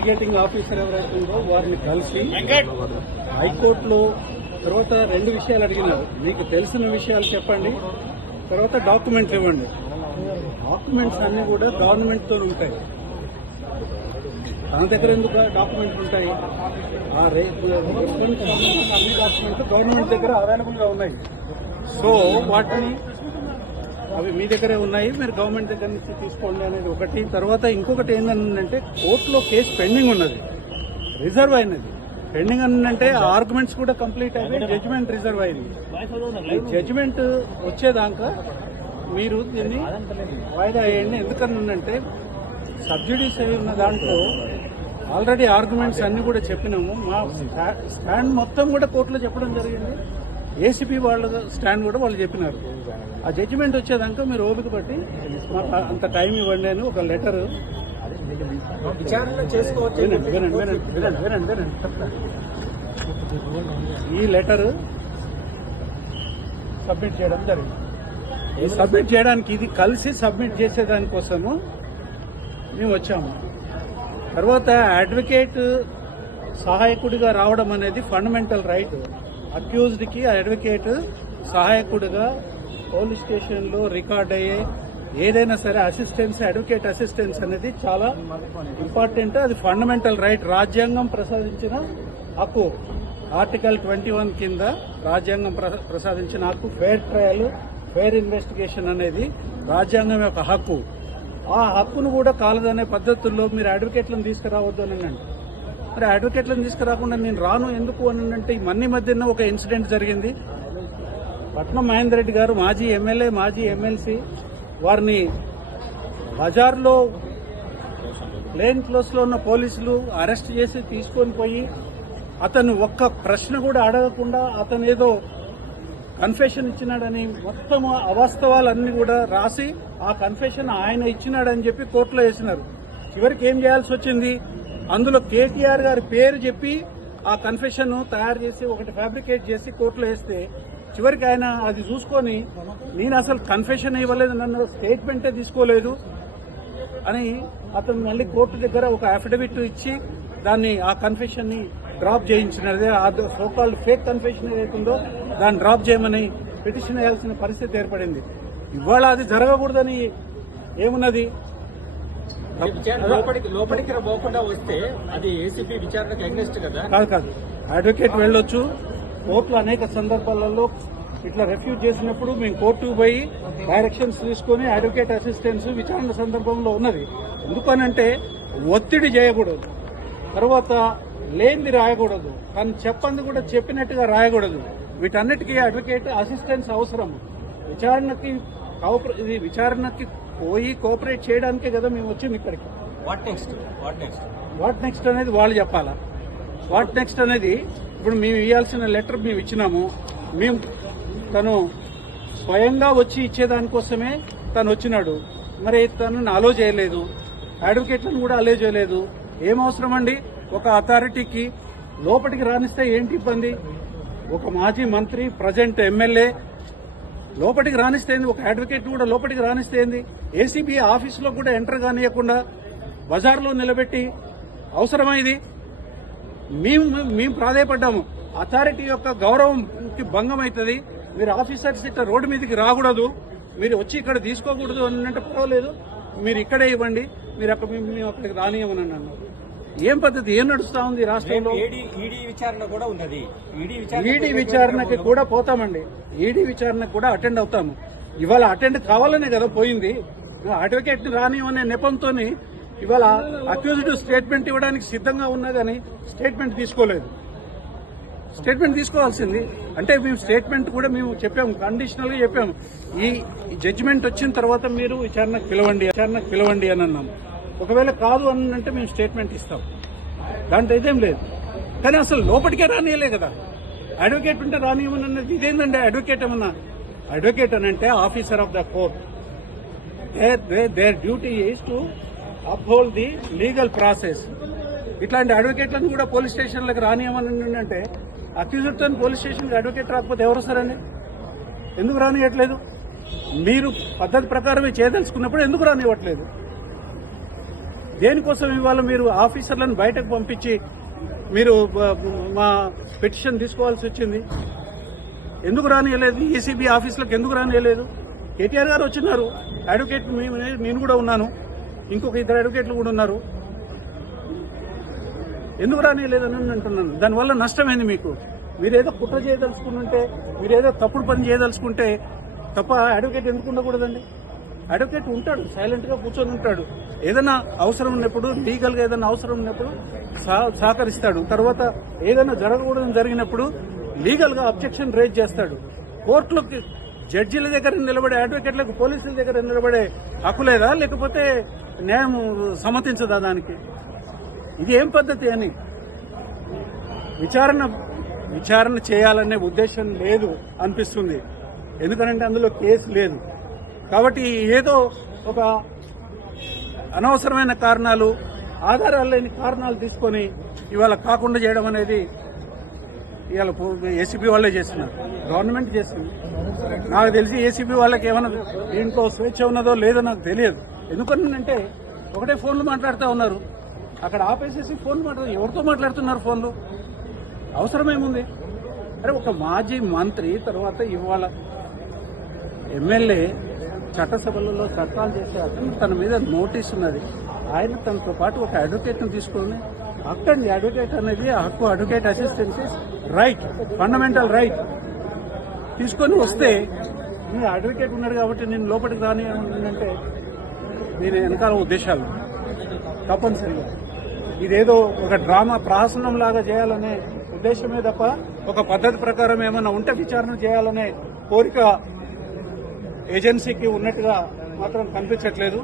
Investigating officer ఎవరైతే ఉందో వారిని కలిసి హైకోర్టులో తర్వాత 2 విషయాలు అడిగినారు. మీకు తెలిసిన విషయాలు చెప్పండి, తర్వాత డాక్యుమెంట్లు ఇవ్వండి. డాక్యుమెంట్స్ అన్ని కూడా గవర్నమెంట్తో ఉంటాయి. తన దగ్గర ఎందుకు డాక్యుమెంట్లు ఉంటాయి? ఆ అన్ని డాక్యుమెంట్లు గవర్నమెంట్ దగ్గర అవైలబుల్గా ఉన్నాయి. సో వాటిని అవి మీ దగ్గరే ఉన్నాయి, మీరు గవర్నమెంట్ దగ్గర నుంచి తీసుకోండి అనేది ఒకటి. తర్వాత ఇంకొకటి ఏంటంటే కోర్టులో కేసు పెండింగ్ ఉన్నది, రిజర్వ్ అయినది. పెండింగ్ అంటే ఆర్గ్యుమెంట్స్ కూడా కంప్లీట్ అయినాయి, జడ్జిమెంట్ రిజర్వ్ అయింది. జడ్జిమెంట్ వచ్చేదాకా మీరు దీన్ని వాయిదా వేయండి. ఎందుకనంటే సబ్సిడీస్ అయి ఉన్న దాంట్లో ఆల్రెడీ ఆర్గ్యుమెంట్స్ అన్ని కూడా చెప్పినాము. మా స్టాండ్ మొత్తం కూడా కోర్టులో చెప్పడం జరిగింది. ఏసీపీ వాళ్ళ స్టాండ్ కూడా వాళ్ళు చెప్పినారు. ఆ జడ్జిమెంట్ వచ్చేదాకా మీరు ఓపిక పట్టి మాకు అంత టైం ఇవ్వండి అని ఒక లెటర్ విచారణ చేసుకోవచ్చు. వినండి. ఈ లెటర్ సబ్మిట్ చేయడం జరిగింది. ఈ సబ్మిట్ చేయడానికి ఇది కలిసి సబ్మిట్ చేసేదానికోసము మేము వచ్చాము. తర్వాత అడ్వకేట్ సహాయకుడిగా రావడం అనేది ఫండమెంటల్ రైట్. అక్యూజ్డ్కి అడ్వకేట్ సహాయకుడిగా పోలీస్ స్టేషన్లో రికార్డ్ అయ్యే ఏదైనా సరే అసిస్టెన్స్, అడ్వకేట్ అసిస్టెన్స్ అనేది చాలా ఇంపార్టెంట్. అది ఫండమెంటల్ రైట్, రాజ్యాంగం ప్రసాదించిన హక్కు. ఆర్టికల్ 21 కింద రాజ్యాంగం ప్రసాదించిన హక్కు. ఫెయిర్ ట్రయల్, ఫెయిర్ ఇన్వెస్టిగేషన్ అనేది రాజ్యాంగం యొక్క హక్కు. ఆ హక్కును కూడా కాలదనే పద్ధతుల్లో మీరు అడ్వకేట్లను తీసుకురావద్దు అని అంటే, మరి అడ్వకేట్లను తీసుకురాకుండా నేను రాను ఎందుకు అని అంటే, ఈ మధ్యన ఒక ఇన్సిడెంట్ జరిగింది. పట్నం మహేందర్ రెడ్డి గారు మాజీ ఎమ్మెల్యే, మాజీ ఎమ్మెల్సీ, వారిని బజార్లో ప్లేన్ క్లోజ్ లో ఉన్న పోలీసులు అరెస్ట్ చేసి తీసుకొని పోయి అతను ఒక్క ప్రశ్న కూడా అడగకుండా అతను ఏదో కన్ఫెషన్ ఇచ్చినాడని మొత్తం అవాస్తవాలన్నీ కూడా రాసి ఆ కన్ఫెషన్ ఆయన ఇచ్చినాడని చెప్పి కోర్టులో వేసినారు. చివరికి ఏం చేయాల్సి వచ్చింది? అందులో కేటీఆర్ గారి పేరు చెప్పి ఆ కన్ఫెషన్ తయారు చేసి ఒకటి ఫ్యాబ్రికేట్ చేసి కోర్టులో వేస్తే చివరికి ఆయన అది చూసుకొని నేను అసలు కన్ఫెషన్ ఇవ్వలేదు, నన్ను స్టేట్మెంటే తీసుకోలేదు అని అతను మళ్ళీ కోర్టు దగ్గర ఒక అఫిడవిట్ ఇచ్చి దాన్ని ఆ కన్ఫెషన్ ని డ్రాప్ చేయించినది. ఆ సోకాల్డ్ ఫేక్ కన్ఫెషన్ ఏదైతుందో దాన్ని డ్రాప్ చేయమని పిటిషన్ వేయాల్సిన పరిస్థితి ఏర్పడింది. ఇవాళ అది జరగకూడదని ఏమున్నది? లోపలికి పోకుండా వస్తే అది ఏసీపీ విచారణకు అగెన్స్ట్ కదా? కాదు, అడ్వకేట్ వెళ్ళొచ్చు. కోర్టులో అనేక సందర్భాలలో ఇట్లా రిఫ్యూజ్ చేసినప్పుడు మేము కోర్టుకు పోయి డైరెక్షన్స్ తీసుకుని అడ్వకేట్ అసిస్టెన్స్ విచారణ సందర్భంలో ఉన్నది. ఎందుకనంటే ఒత్తిడి చేయకూడదు, తర్వాత లేనిది రాయకూడదు, కానీ చెప్పంది కూడా చెప్పినట్టుగా రాయకూడదు. వీటన్నిటికీ అడ్వకేట్ అసిస్టెన్స్ అవసరం. విచారణకి పోయి కోఆపరేట్ చేయడానికే కదా మేము వచ్చింది ఇక్కడికి. వాట్ నెక్స్ట్ అనేది వాళ్ళు చెప్పాలా. వాట్ నెక్స్ట్ అనేది ఇప్పుడు మేము ఇవ్వాల్సిన లెటర్ మేము ఇచ్చినాము. మేము తను స్వయంగా వచ్చి ఇచ్చేదానికోసమే తను వచ్చినాడు. మరి తనని అలో చేయలేదు, అడ్వకేట్లను కూడా అలో చేయలేదు. ఏం అవసరం అండి? ఒక అథారిటీకి లోపలికి రానిస్తే ఏంటి ఇబ్బంది? ఒక మాజీ మంత్రి, ప్రజెంట్ ఎమ్మెల్యే లోపలికి రానిస్తే ఏంది? ఒక అడ్వకేట్ కూడా లోపలికి రానిస్తే ఏంది? ఏసీబీ ఆఫీసులో కూడా ఎంటర్ కానియకుండా బజార్లో నిలబెట్టి అవసరమా ఇది? మేము ప్రాధాయపడ్డాము. అథారిటీ యొక్క గౌరవంకి భంగం అవుతుంది. మీరు ఆఫీసర్స్ ఇట్లా రోడ్డు మీదకి రాకూడదు, మీరు వచ్చి ఇక్కడ తీసుకోకూడదు అని అంటే పర్వాలేదు, మీరు ఇక్కడే ఇవ్వండి, మీరు మేము అక్కడికి రానియమని అన్నారు. ఏం పద్ధతి? ఏం నడుస్తా ఉంది రాష్ట్రంలో? ఈడీ విచారణ కూడా ఉన్నది. ఈడీ విచారణకి కూడా పోతామండి. ఈడీ విచారణకు కూడా అటెండ్ అవుతాము. ఇవాళ అటెండ్ కావాలనే కదా పోయింది. అడ్వకేట్ రానియమనే నెపంతో ఇవాళ అక్యూజ్డ్ స్టేట్మెంట్ ఇవ్వడానికి సిద్ధంగా ఉన్నా కానీ స్టేట్మెంట్ తీసుకోలేదు. స్టేట్మెంట్ తీసుకోవాల్సింది. అంటే మేము స్టేట్మెంట్ కూడా మేము చెప్పాము, కండిషనల్ గా చెప్పాము. ఈ జడ్జిమెంట్ వచ్చిన తర్వాత మీరు విచారణకు పిలవండి అని అన్నాము. ఒకవేళ కాదు అని అంటే మేము స్టేట్మెంట్ ఇస్తాం, దాంట్లో ఇదేం లేదు. కానీ అసలు లోపలికే రానియలే కదా. అడ్వకేట్ ఉంటే రానియమని అన్నది ఇదేంటంటే అడ్వకేట్ ఏమన్నా? అడ్వకేట్ అని అంటే officer of the court. Their duty is to uphold the legal process. ఇట్లాంటి అడ్వకేట్లను కూడా పోలీస్ స్టేషన్లకు రానియమని అంటే అక్యూజ్డ్తో పోలీస్ స్టేషన్కి అడ్వకేట్ రాకపోతే ఎవరు వస్తారండి? ఎందుకు రానియట్లేదు? మీరు పద్ధతి ప్రకారమే చేయదలుచుకున్నప్పుడు ఎందుకు రానివ్వట్లేదు? దేనికోసం ఇవాళ మీరు ఆఫీసర్లను బయటకు పంపించి మీరు మా పిటిషన్ తీసుకోవాల్సి వచ్చింది? ఎందుకు రానియలేదు? ఏసీబీ ఆఫీసులకు ఎందుకు రానియలేదు? కేటీఆర్ గారు వచ్చినారు, అడ్వకేట్ నేను కూడా ఉన్నాను, ఇంకొక 2 అడ్వకేట్లు కూడా ఉన్నారు. ఎందుకు రానియలేదని అంటున్నాను. దానివల్ల నష్టమైంది మీకు. మీరేదో కుట్ర చేయదలుచుకుంటే, మీరేదో తప్పుడు పని చేయదలుచుకుంటే తప్ప అడ్వకేట్ ఎందుకు ఉండకూడదండి? అడ్వకేట్ ఉంటాడు, సైలెంట్ గా కూర్చొని ఉంటాడు. ఏదైనా అవసరం ఉన్నప్పుడు, లీగల్ గా ఏదైనా అవసరం ఉన్నప్పుడు సహకరిస్తాడు. తర్వాత ఏదైనా జరగకూడదని జరిగినప్పుడు లీగల్ గా అబ్జెక్షన్ రేజ్ చేస్తాడు. కోర్టులోకి జడ్జీల దగ్గర నిలబడే అడ్వకేట్లకు పోలీసుల దగ్గర నిలబడే హక్కు లేదా? లేకపోతే న్యాయం సమ్మతించదా దానికి? ఇది ఏం పద్ధతి అని విచారణ చేయాలనే ఉద్దేశం లేదు అనిపిస్తుంది. ఎందుకంటే అందులో కేసు లేదు కాబట్టి ఏదో ఒక అనవసరమైన కారణాలు, ఆధారాలు లేని కారణాలు తీసుకొని ఇవాళ కాకుండా చేయడం అనేది ఇవాళ ఏసీబీ వాళ్ళే చేస్తున్నారు, గవర్నమెంట్ చేస్తుంది. నాకు తెలిసి ఏసీబీ వాళ్ళకి ఏమైనా దీంట్లో స్వేచ్ఛ ఉన్నదో లేదో నాకు తెలియదు. ఎందుకనంటే ఒకటే ఫోన్లు మాట్లాడుతూ ఉన్నారు, అక్కడ ఆపేసేసి ఫోన్లు మాట్లాడుతూ ఎవరితో మాట్లాడుతున్నారు ఫోన్లు? అవసరమేముంది? అరే ఒక మాజీ మంత్రి తర్వాత ఇవాళ ఎమ్మెల్యే చట్టసభలలో చట్టాలు చేసే అతను తన మీద నోటీస్ ఉన్నది. ఆయన తనతో పాటు ఒక అడ్వకేట్ను తీసుకొని అక్కడి అడ్వకేట్ అనేది హక్కు, advocate assistance right, fundamental right తీసుకొని వస్తే మీ అడ్వకేట్ ఉన్నాడు కాబట్టి నేను లోపలికి రాని అంటే నేను వెనకాల ఉద్దేశాలు తప్పనిసరిగా ఇదేదో ఒక డ్రామా ప్రహసనం లాగా చేయాలనే ఉద్దేశమే తప్ప ఒక పద్ధతి ప్రకారం ఏమైనా ఉంటే విచారణ చేయాలనే కోరిక ఏజెన్సీకి ఉన్నట్టుగా మాత్రం కనిపించట్లేదు.